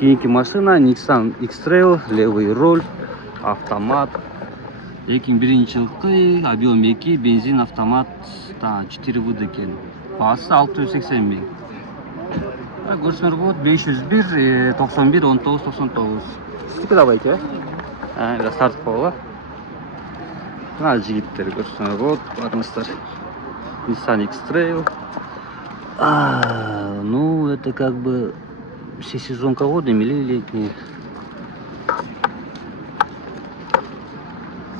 кийинки машина Nissan X-Trail, левый руль, автомат. 2001 жылкы, объем 2, бензин, автомат, 4 выды экен. Баасы 680 миң. Көрсөңөр болот 501 91 19 99. Стики давайте. Biraz тартып коелу. Жигиттер көрсөңөр болот, барыңыздар. Nissan X-Trail. Ну, это как бы все сезонка года, или летние.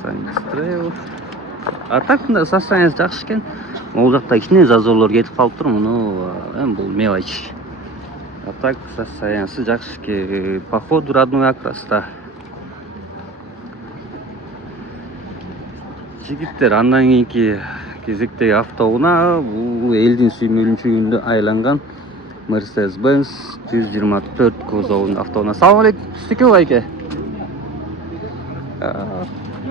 Nissan X-Trail. А так состояние жакшы экен. Могул жакта кичине зазорлор кетип калыптыр, муну эми бул мелочь. А так состояниясы жакшы экен. Походу родной окраста. Жигиттер, андан кийинки кезектеги автоунаа бул элдин сүймөлүнчүгүндө айланган Mercedes-Benz 124 кузовунун автоунаа. Салам алейкум, Стикил айке.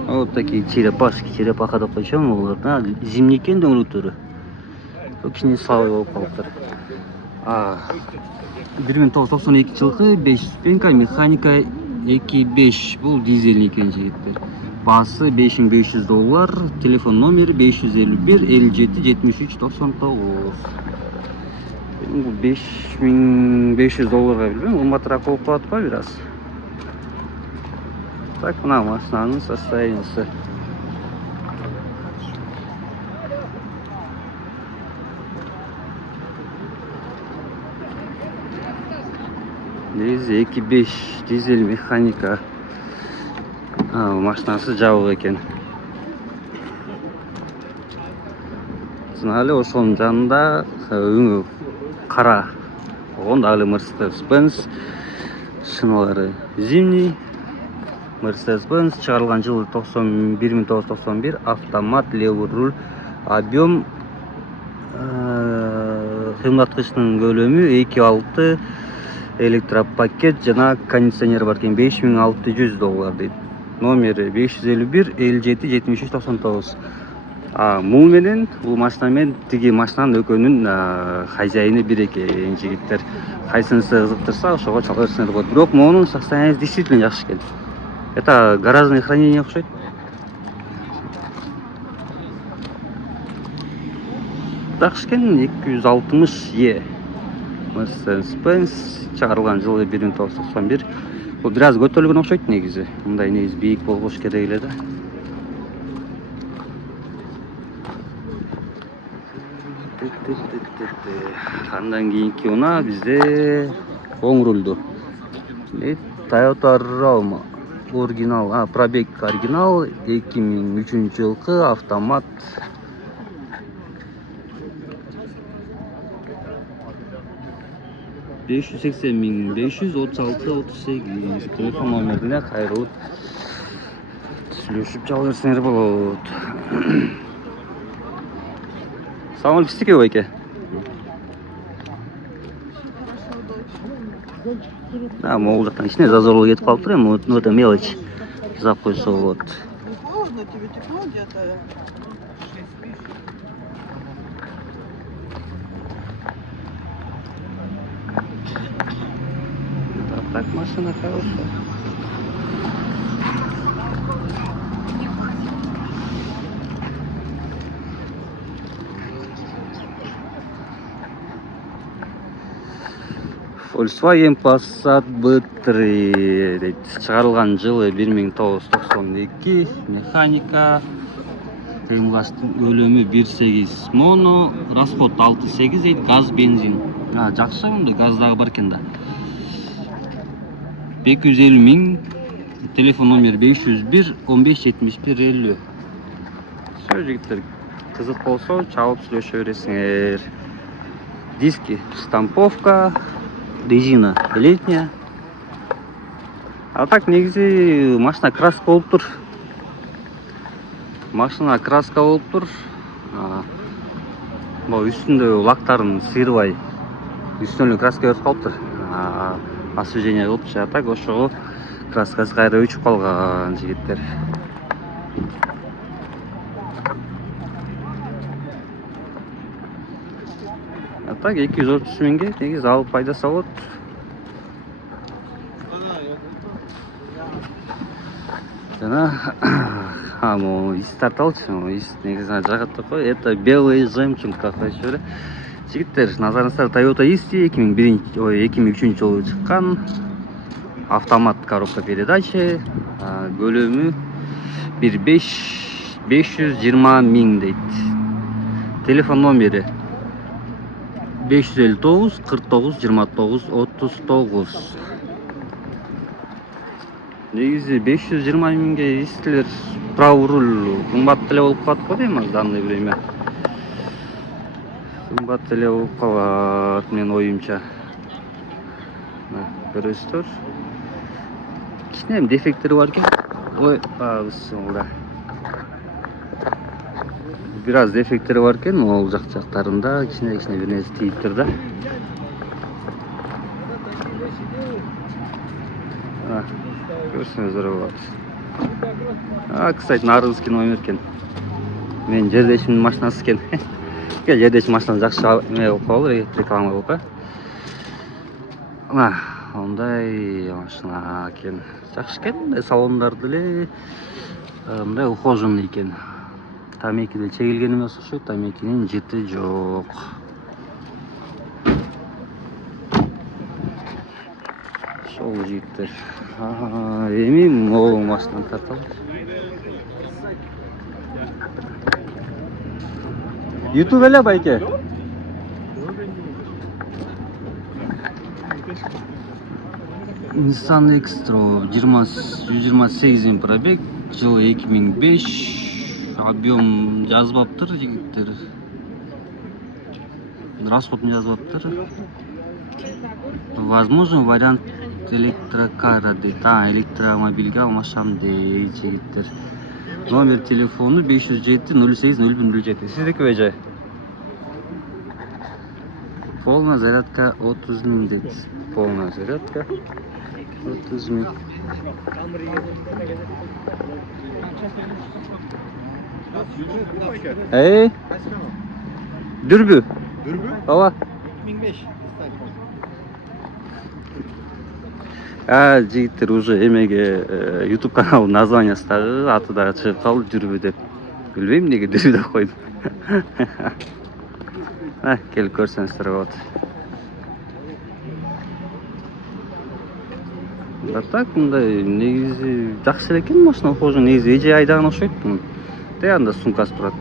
Вот такие черепашки, черепаха деп койчумун булар. Зимний экен дөңгөлөктөрү. Кичине слабый болуп калыптыр. 1992 жылкы 500 пенка, механика 2.5. Бул дизель экен жигиттер. Баасы $5500, телефон номери 551 57 73 99. Бул $5500 билбейм, кымбатыраак болуп калат го бир аз. Так, мына машинанын состояниясы. Негизи 2.5 дизель механика. Машинасы жабык экен. Знали, ошонун жанында өңү кара. Огон дагы Mercedes-Benz шиналары зимний. Mercedes-Benz чыгарылган жылы 1991, автомат, левый руль, объем кыймылдаткычтын көлөмү 2.6, электропакет жана кондиционер бар экен, $5600 дейт. Номери 551 57 73 99. Бул менен, бул машина менен тиги машинанын экөөнүн хозяйыны бир экен жигиттер. Кайсынысы кызыктырса, ошого чала берсеңер болот. Бирок монун состояниясы действительно жакшы экен. Это гаражное хранение окшойт. Жакшы экен, 260E. Mercedes-Benz чыгарылган жылы 1991. Бул бир аз көтөрүлгөн окшойт негизи. Мындай негизи бийик болбош керек эле да. Андан кийинки унаа бизде оң рулдуу. Toyota Roma оригинал, пробег оригинал 2003 жылкы, автомат. $580 536-38. Телефон номерине кайрылып сүйлөшүп чала берсеңер болот. Салам алейкум, Стикил байке. Могул жактан кичине зазорлор кетип калыптыр, эми это мелочь. Жап койсо болот. Холодно, тебе тепло где-то? Так, машина хорошая. Volkswagen Passat B3 дейт. Чыгарылган жылы 1992, механика, кыймылдаштын көлөмү 1.8 моно, расход 6.8 дейт, газ, бензин. Жакшы, мындай газ дагы бар экен да. 250 миң, телефон номери 501 15 71 50. Все, жигиттер, кызык болсо чалып сүйлөшө бересиңер. Диски штамповка, резина летняя. А так негизи машина краска болуп тур. Машина краска болуп тур. Бул үстүндө лактарын сыйрбай, үстүнө краска өтүп калыптыр. Освежение кылыпчы, а так ошого краскасы кайра өчүп калган жигиттер. А так 230 миңге негизи алып пайдасы болот. жана могу из тарталычы, из негизинен жагат го. Это белый жемчуг короче эле. Жигиттер, назарыңыздар Toyota Isti 2003 жылы чыккан. Автомат коробка передачи, көлөмү 520 миң дейт. Телефон номери 559 49 29 39. Негизи 520 миңге истилер правый руль кымбат эле болуп калат го дейм в данное время. Кымбат эле болуп калат менин оюмча. Көрөсүздөр. Кичине дефекттери бар экен. Ой, бисмилла. Бир аз дефекттери бар экен, ол жактарында кичине бир нерсе тийиптир да. Көрсөңүздөр болот. Кстати, Нарынский номер экен. Менин жердешимдин машинасы экен. Жердешим машинасы жакшы эме болуп калды, реклама болуп калды. Ондай машина экен. Жакшы экен, салондор деле мындай ухоженный экен. Тамеки деле чегилген эмес окшойт, тамекинин жити жок. Шол жигиттер. Эми могу машинаны тарталып. YouTube эле байке. Nissan X-Tro 128 пробег, жылы 2005, объем жазбаптыр жигиттер. Расходун жазбаптыр. Возможно, вариант электрокара дейт. Электромобильге алмашам дейт жигиттер. Номер телефону 507 08 0107. Сиздики бежай. Полная зарядка 30 миң дейт. Полная зарядка 30 миң. Дүрбү? Дүрбү? Ооба. 2005. Жигиттер уже эмеге YouTube каналдын названиясы дагы аты дагы чыгып калды Дүрбү деп. Билбейм неге Дүрбү деп койдум. Келип көрсөңүздөр болот. Так, мындай негизи жакшы экен машина, ухожен, негизи эже айдаган окшойт. Анда сумкасы турат.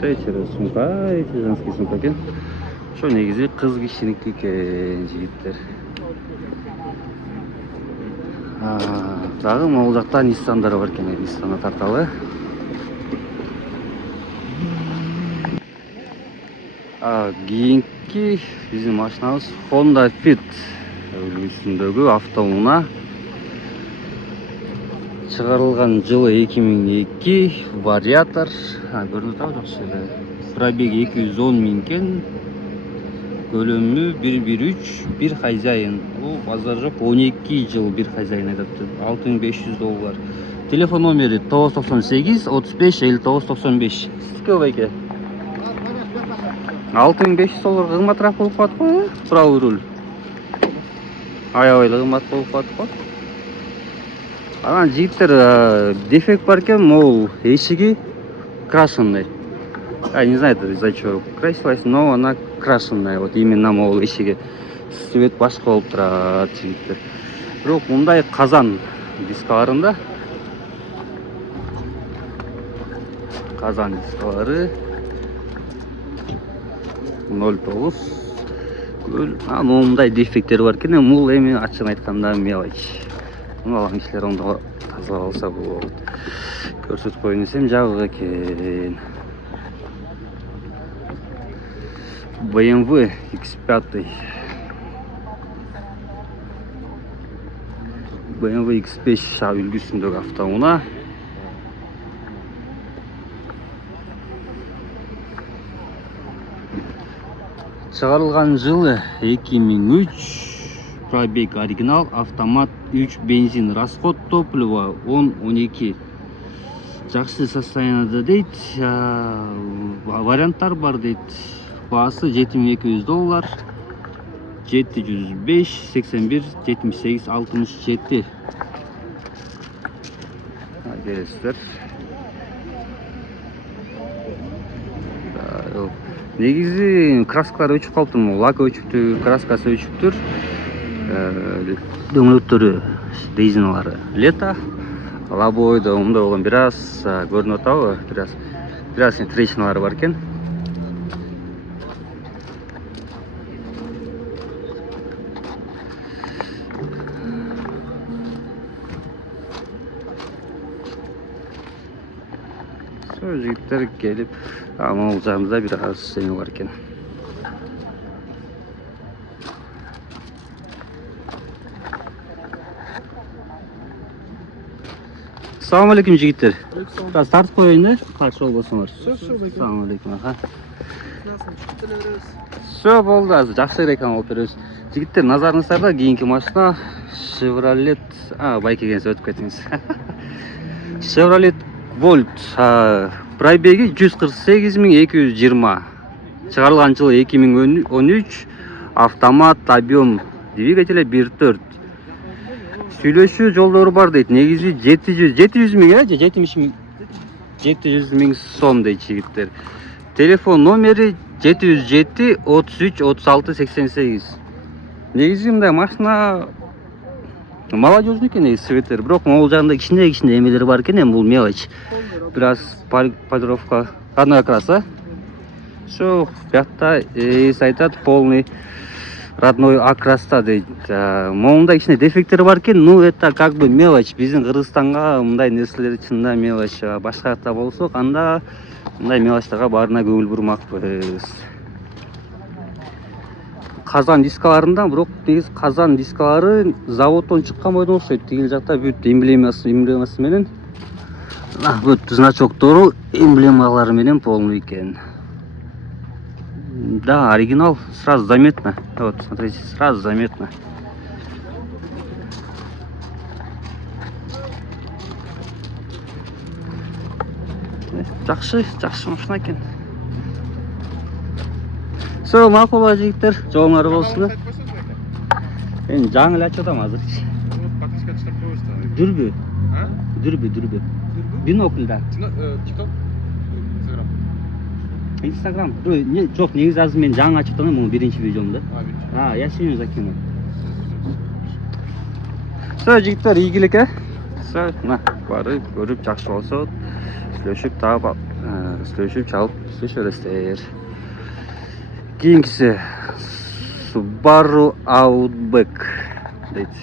Течере сумка, женский сумка экен. Ошо негизи кыз кишиники экен жигиттер. Дагы могул жакта Nissan'дар бар экен, Nissan'га тарталы. Кийинки биздин машинабыз Honda Fit үлгүсүндөгү автоунаа. Чыгарылган жылы 2002, вариатор, көрүнүп атабы жакшы эле. Пробеги 210 миң экен. Көлөмү 113, бир хозяин. Бул базар жок, 12 жыл бир хозяин айтат. $6500. Телефон номери 998 35 59 95. Сизге байке. $6500 кымбатыраак болуп калат го, правый руль. Аябай эле кымбат болуп калат го. Жигиттер, дефект бар экен, могул эшиги крашенный. Не знаю из-за чего красилась, но она крашенная. Вот именно могул эшиги цвет башка болуп турат жигиттер. Бирок мындай казан дискаларында. Казан дискалары 09. Мындай дефекттер бар экен, бул эми ачыгын айтканда мелочь. Алган кишилер ондо тазалап алса болот. Көрсөтүп коеюн десем жабык экен. BMW X5. BMW X5 үлгүсүндөгү автоунаа. Чыгарылган жылы 2003. Пробег оригинал, автомат 3 бензин, расход топлива 10-12. Жакшы состоянияда дейт. Варианттар бар дейт. Баасы $7200, 705, 81, 78, 67. Келесіздер. Негизи краскалар өчүп калыптыр, лак өчүптүр, краскасы өчүптүр. Дөңгөлөктөрү, резиналары лето, лобойда мындай болгон бир аз көрүнүп атабы, бир аз трещиналары бар экен. Жигиттер келип, могул жагында бир аз эме бар экен. Assalamu alaikum жигиттер. Biraz tart koyun da, karşı olmasınlar. Assalamu alaikum. Все болды, азыр жакшы реклама болуп беребиз. Жигиттер, назарыңыздарда кийинки машина Chevrolet, байкегенсиз өтүп кеттиңиз. Chevrolet Volt, пробеги 148.220. Чыгарылган жылы 2013, автомат, объем двигателя 1.4. Сүйлөшүү жолдору бар дейт. Негизи 700 миң, 700 миң сом дейт жигиттер. Телефон номери 707 33 36 88. Негизи мындай машина молодежный экен, негизи светтер. Бирок могул жагында кичине эмелери бар экен, эми бул мелочь. Бир аз полировка, одной окрас, Всё, бuyakta айтат полный родной окраста дейт. Моунда кичине дефекттери бар экен, это как бы мелочь. Биздин Кыргызстанга мындай нерселер чында мелочь. Башка жакта болсок, анда мындай мелочтарга баарына көңүл бурмакпыз. Казан дискаларында, бирок негизи казан дискалары заводдон чыккан бойдон окшойт. Тигил жакта бүт эмблемасы менен. Бүт значоктору эмблемалары менен полный экен. Да, оригинал, сразу заметно. Вот, смотрите, сразу заметно. Жакшы машина экен. Все, макул жигиттер, жолуңар болсун. Мен жаңы эле ачып атам азыр. Дүрбү. Дүрбү. Биноклда. TikTok? Instagram. Жок, негизи азыр мен жаңы ачып атам, муну биринчи видеомда. Я сегодня закину. Все, жигиттер, ийгилик, Все, барып, көрүп, жакшы болсо, сүйлөшүп чалып, сүйлөшө бересиздер. Кийинкиси Subaru Outback дейт.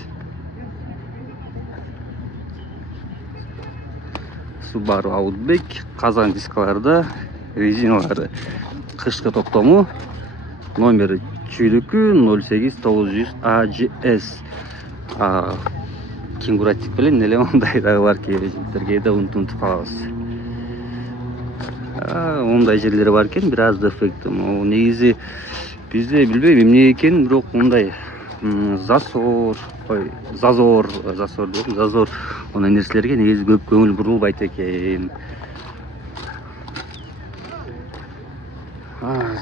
Subaru Outback, казан дискаларда, резиналары кышкы топтому, номери чүйлүкү 08900 AGS. Кенгуратик белен эле ондай да бар кээде унутуп калабыз. Ондай жерлери бар экен, бир аз дефект. Негизи бизде билбейм эмне экен, бирок мындай зазор ондай нерселерге негизи көп көңүл бурулбайт экен.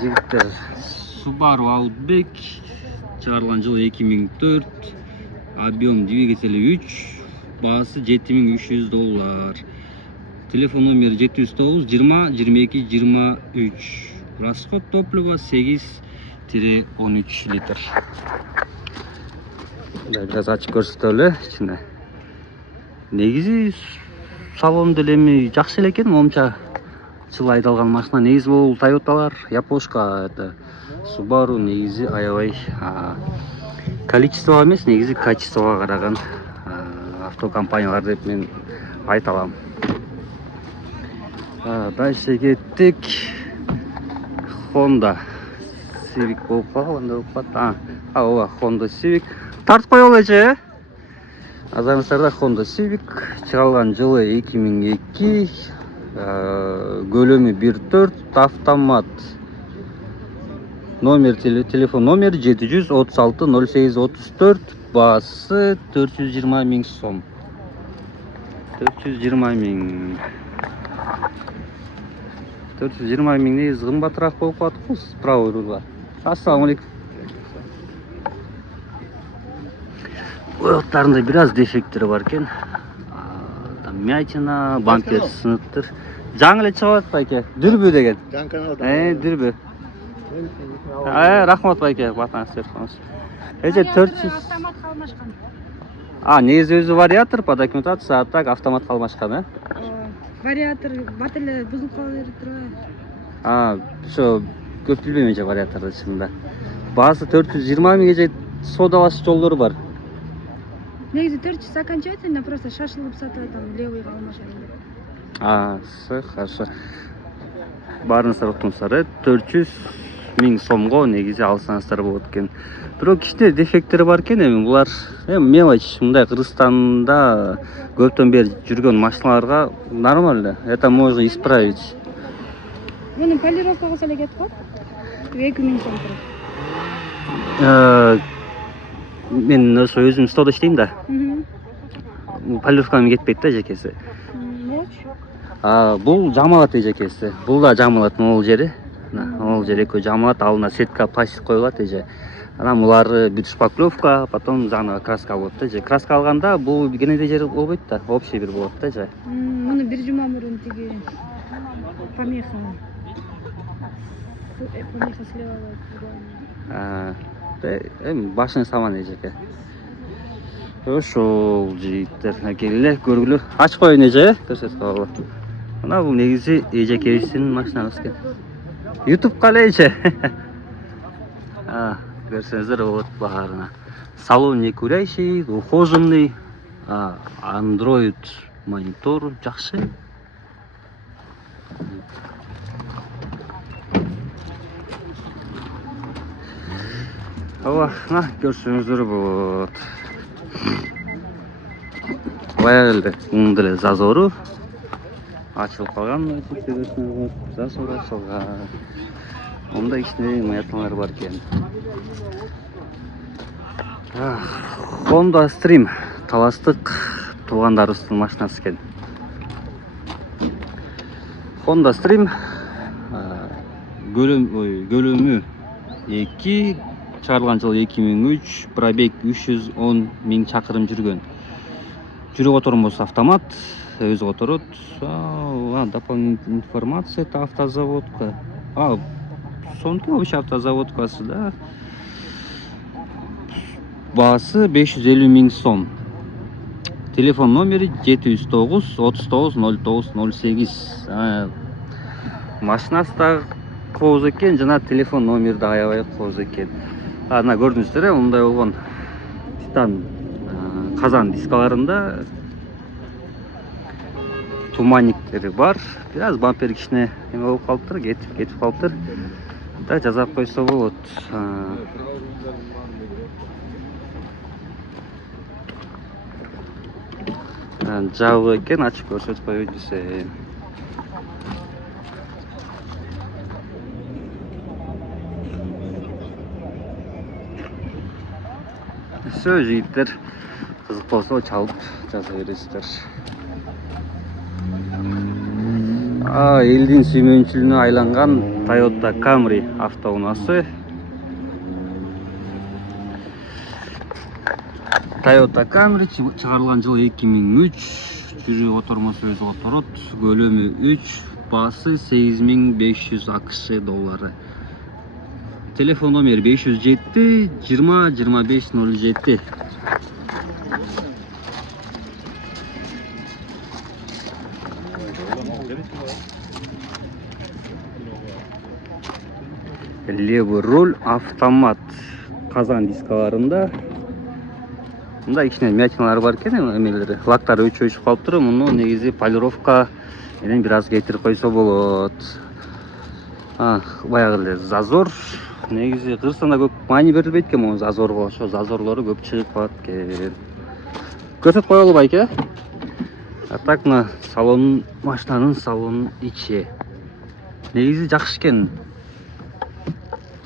Жигиттер, Subaru Outback чыгарылган жылы 2004, объем двигателі 3, баасы $7300. Телефон номері 709 20 22 23. Расход топлива 8-13 литр. Biraz açık көрсөтөлү ичинде. Негизи салон деле жакшы эле экен, момча жылы айдалган машина. Негизи бул Toyotалар, Япошка, это Subaru негизи аябай количествого эмес, негизи качествого караган автокомпаниялар деп мен айта алам. Дальше кеттик. Honda Civic болуп калган, ооба, Honda Civic. Тартып коелучу, Азарыңыздарда Honda Civic чыгарылган жылы 2002, көлөмү 1.4, автомат. Телефон номери 736 08 34, баасы 420 миң сом. 420 миң. 420 миң негизи кымбатыраак болуп калат правый рулга. Ассаламу алейкум. Ояктарында бир аз дефекттери бар экен. мячина, бампер сыныптыр. Жаңы эле чыгып атпайт байке. Дүрбү деген. Жаң каналда. Дүрбү. Рахмат байке, батаңыз берип коңуз. Эже 400. Автомат калмашкан. Негизи өзү вариатор под документация, а так автомат калмашкан, Вариатор бат эле бузулуп кала берип турбайбы? Ошо көп билбейм эже вариаторду чынында. Баасы 420 миңге же соодалаш жолдору бар. Негизи 400 окончательно просто шашылып сатып атам, левый калмашкан. Хорошо. Барыңыздар уктуңуздар, 400 миң сомго негизи алсаңыздар болот экен. Бирок кичине дефекттери бар экен, эми булар мелочь, мындай Кыргызстанда көптөн бери жүргөн машиналарга нормально. Это можно исправить. Муну полировка кылса эле кетип калат. 2000 сом туруп. Мен ошо өзүм столдо иштейм да. Полировкам кетпейт да жекеси. Бул жамалат эжекеси. Бул да жамалат могул жери. Могул жери экөө жамалат, алына сетка пластик коюлат эже. Анан булары бүт шпаклевка, потом заново краска болот да эже. Краска алганда бул кенеде жери болбойт да, общий бир болот да эже. Муну бир жума мурун тиги помеха слева Эми башыңыз аман эжеке. Ошол жигиттер келгиле, көргүлө. Ачып коеюн эже, көрсөтүп коелу. Мына бул негизи эжекебиздин машинабыз экен. YouTubeга эле эже. Көрсөңүздөр болот баарына. Салон не курящий, ухоженный, Android монитор жакшы. Көрсөңүздөр болот. Баягы эле мындай эле зазору ачылып калган, зазор ачылган. Мындай кичине маятналар бар экен. Honda Stream таластык туугандарыбыздын машинасы экен. Honda Stream көлөмү 2, чыгарылган жылы 2003, пробег 310 миң чакырым жүргөн. Жүрүп отурмусу автомат, өзү которот. Дополнительная информация, это автозаводка. Сонки вообще автозаводкасы да. Баасы 550 миң сом. Телефон номери 709 39 09 08. Машинасы да кооз экен, жана телефон номери да аябай кооз экен. Ана көрдүңүздөр, мындай болгон титан казан дискаларында туманниктери бар. Бир аз бампер кичине эме болуп калыптыр, кетип калыптыр. Да жазап койсо болот. Жабык экен, ачып көрсөтүп коеюн десем. Söz жигиттер, кызык болсо чалып жаза бересиздер. Элдин сүймөнчүлүгүнө айланган Toyota Camry автоунаасы. Toyota Camry чыгарылган жылы 2003, жүрүү отурмусу өзү которот, көлөмү 3, баасы 8500 AQSh доллары. Телефон номер 507 20 25 07. Левый руль, автомат, казан дискаларында. Мындай кичине мятиналар бар экен, эмелери, лактары өчүп калыптыр. Муну негизи полировка менен бир аз кетирип койсо болот. Баягы эле зазор. Негизи Кыргызстанда көп маани берилбейт экен могу зазорго, ошо зазорлору көп чыгып калат экен. Көрсөтүп коелу байке. Так мына салон, машинанын салонун ичи. Негизи жакшы экен.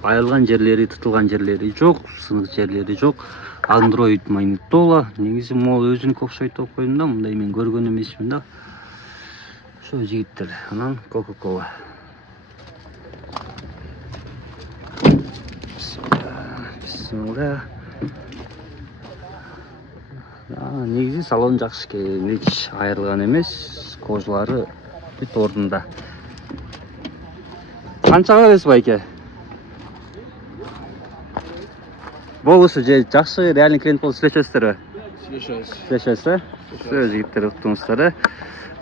Айылган жерлери, тытылган жерлери жок, сынык жерлери жок. Android монитор, негизи могул өзүнүкү окшойт деп койдум да, мындай мен көргөн эмесмин да. Ошо жигиттер, анан Coca-Cola. Бисмилла. негизи салон жакшы экен, эч айрылган эмес, кожалары бүт ордунда. Канчага бересиз байке? Болушу же жакшы реальный клиент болуп сүйлөшөсүздөр. Сүйлөшөсүз. Сөз жигиттер уктуңуздар.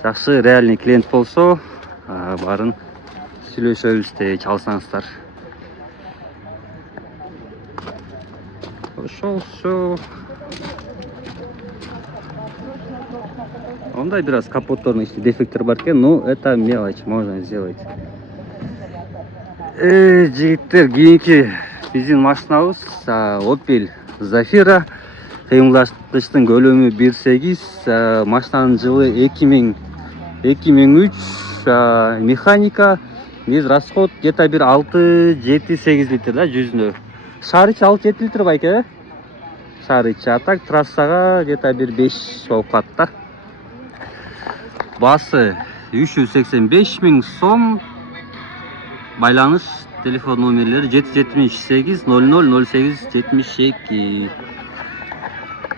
Жакшы реальный клиент болсо, барын сүйлөшөбүз деп чалсаңыздар. Ошол все. Ондай biraz капотторный işte дефекттер бар экен, но это мелочь, можно сделать. Жигиттер, кийинки биздин машинабыз Opel Zafira. Кыймылдаткычтын көлөмү 1.8, машинанын жылы 2003, механика, негизи расход где-то бир 6-7-8 литр да жүзүнө. Шаар ичи 6-7 литр байке. Шаар ичи, а так трассага где-то бир 5 болуп калат да. Басы 385 000 сом. Байланыш телефон номерлери 778 00 08 72.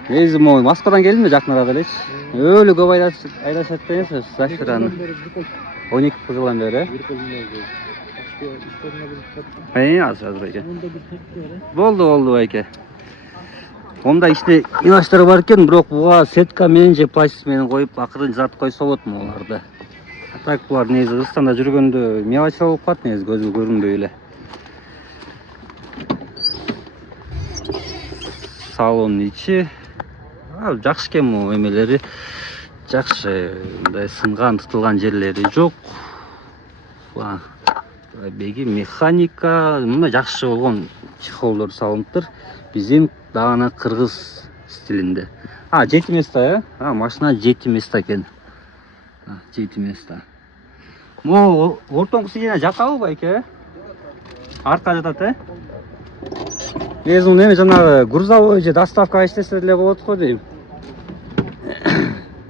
Негизи могу Москвадан келдим жакын арада элечи. Өлө көп айдашат эмеспи Зафираны. 12 жылдан бери. Азыр байке. Болду байке. Онда ичте мелочтор бар экен, бирок буга сетка менен же пластик менен коюп акырын жат койсо болот буларды. Так булар негизи Кыргызстанда жүргөндө мелочь болуп калат, негизи көзгө көрүнбөй эле. Салон ичи жакшы экен, му эмелери жакшы, мындай сынган, тытылган жерлери жок. Беги механика, мына жакшы болгон чехолдор салыныптыр. Биздин дагана кыргыз стилинде. 7 места, машина 7 места экен. 7 места. Мо ортоңку сиденье жатабы байке? Артка жатат, Негизи муну эми жанагы грузовой же доставка иштесе деле болот го дейм.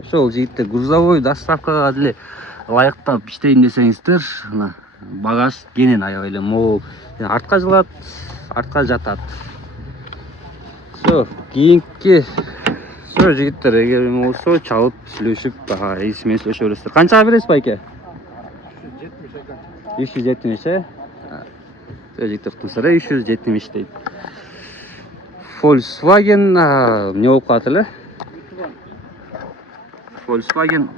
Ошол жигиттер грузовой доставкага деле ылайыктап иштейм десеңиздер, мына багаж кенен аябай эле мол. Артка жылат, артка жатат. Всё, кийинки жигиттер эгер эме болсо чалып сүйлөшүп, эсимен сүйлөшө бересиздер. Канчага бересиз байке? 370, жигиттер уктуңуздар, 370 дейт. Volkswagen не болуп калат эле? Volkswagen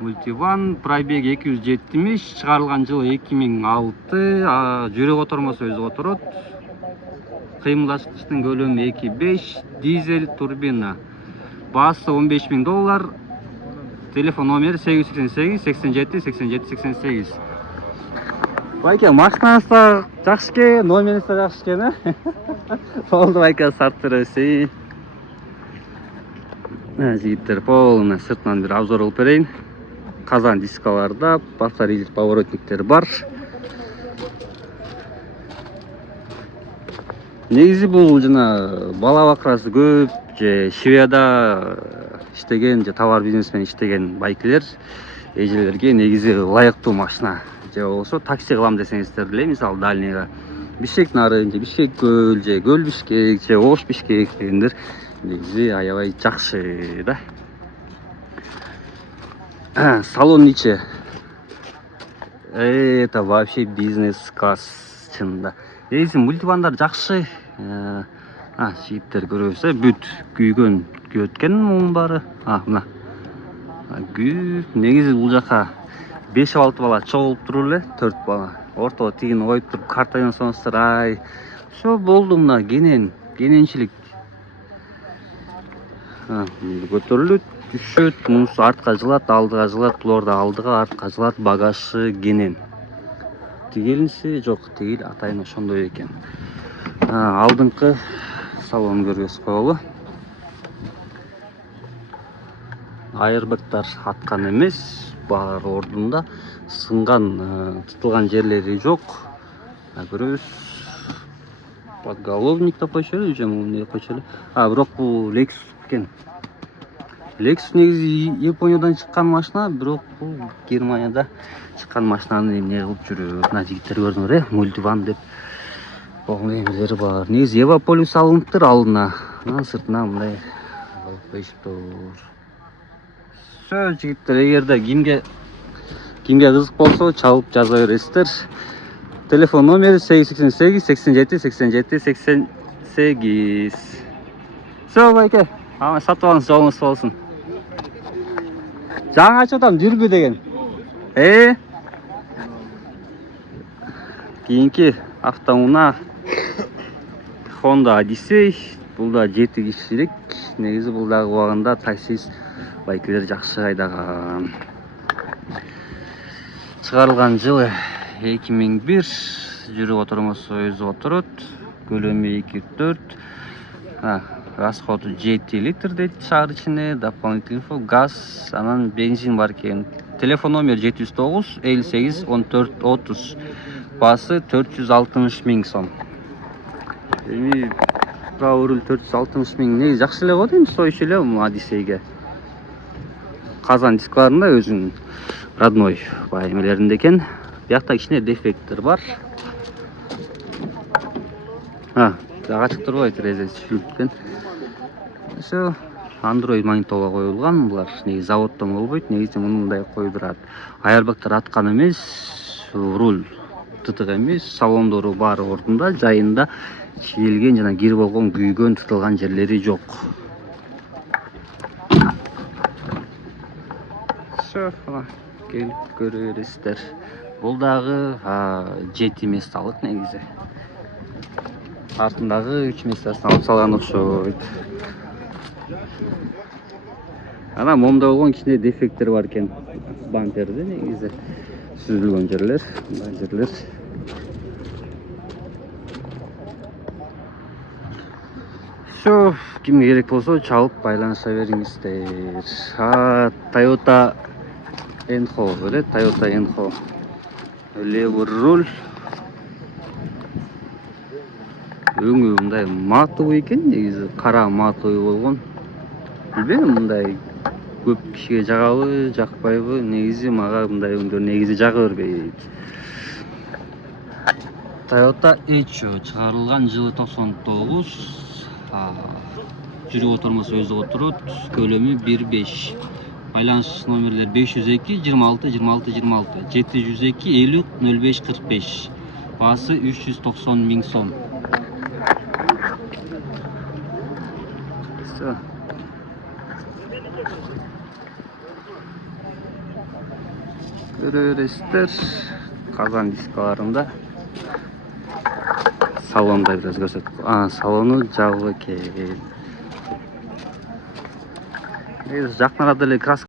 Multivan, пробег 270, чыгарылган жылы 2006, жүрөк отормосо өзү оторот. Кыймылдаткычтын көлөмү 2.5, дизель турбина. Баасы $15,000. Телефон номери 888 87 87 88. Байке, машинаңыз да жакшы экен, номериңиз да жакшы экен, Болду байке, старт беребиз. Жигиттер, полный сыртынан бир обзор кылып берейин. Казан дискаларда повторитель поворотниктер бар. Негизи бул жана бала бакырасы көп, же Шведияда иштеген, же товар бизнесмен иштеген байкелер, эжелерге негизи ылайыктуу машина. Же болсо такси кылам десеңиздер деле, мисалы дальныйга Бишкек нарын, же Бишкек көл, же Көл Бишкек, же Ош Бишкек дегендер негизи аябай жакшы да. Салон ичи. Это вообще бизнес-класс чынында. Негизи мультивандар жакшы. Жигиттер көрөбүз, бүт күйгөн, өткөн мунун баары. Мына. Негизи бул жака 5-6 бала чогулуп туруп эле, 4 бала. Ортого тигин коюп туруп карта ойносоңуздар, Всё болду, мына кененчилик. Көтөрүлөт, түшөт, мунусу артка жылат, алдыга жылат, булар да алдыга, артка жылат, багажы кенен. Тигилинси жок, тигил атайын ошондой экен. Алдыңкы салон көргөз коелу. Айырбактар аткан эмес, баары ордунда, сынган, тытылган жерлери жок. Көрөбүз. Подголовник да койчу эле, же муну койчу эле. Бирок бул Lexus экен. Lexus негизи Япониядан чыккан машина, бирок бул Германияда чыккан машинаны эмне кылып жүрөт? Мына жигиттер көрдүңөр, мультиван деп. Немелери бар. Негизи Европолюс алыныптыр алдына. Анан сыртына мындай алып коюшуптур. Сө жигиттер, эгерде кимге кызык болсо чалып жаза бересиздер. Телефон номери 888 87 87 88. Сө байке, ама сатып алыңыз, жолуңуз болсун. Жаңы ачып атам, жүрбү деген. Кийинки автоунаа Honda Odyssey. Бул да 7 кишилик. Негизи бул дагы убагында таксист байкелер жакшы айдаган. Чыгарылган жылы 2001. Жүрүп отурмосо өзү отурат. Көлөмү 2,4. Расходу 7 литр дейт шаар ичинде. Дополнительный инфо газ, анан бензин бар экен. Телефон номер 709 58 14 30. Басы 460 000 сом. Эми правый руль 460 000. Негизи жакшы эле го дейм, союш эле Одиссейге. Казан дискларында өзүнүн родной эмелеринде экен. Биякта кичине дефекттер бар. Ачык турбайт, терезе чүрүлүп. Ошо Android мониторго коюлган. Булар негизи заводдон болбойт, негизи мындай коюлат. Аярбактар аткан эмес, руль тытык эмес, салондору баары ордунда, жайында чийилген жана кир болгон, күйгөн, тытылган жерлери жок. Ошо келип көрө бересиздер. Бул дагы 7 месталык негизи. Артындагы 3 местасын алып салган окшойт. Анан момдо болгон кичине дефекттер бар экен. Бамперде негизи сүзүлгөн жерлер, мындай жерлер. Ошо кимге керек болсо чалып байланыша бериңиздер. Toyota Enho белет, Toyota Enho. Левый руль. Өңү мындай матовый экен, негизи кара матовый болгон. Билбейм, мындай көп кишиге жагабы, жакпайбы, негизи мага мындай өңдөр негизи жага бербейт. Toyota Echo чыгарылган жылы 99. Жүрүп отурмосо өзү отурат. Көлөмү 1,5. Байланыш номерлер 502 26 26 26 702 50 05 45. Басы 390 000 сом. Көрө бересиздер. Казан дискаларында. Салонда бираз көрсөтүп. Салону жабык экен. Жакын арада эле краска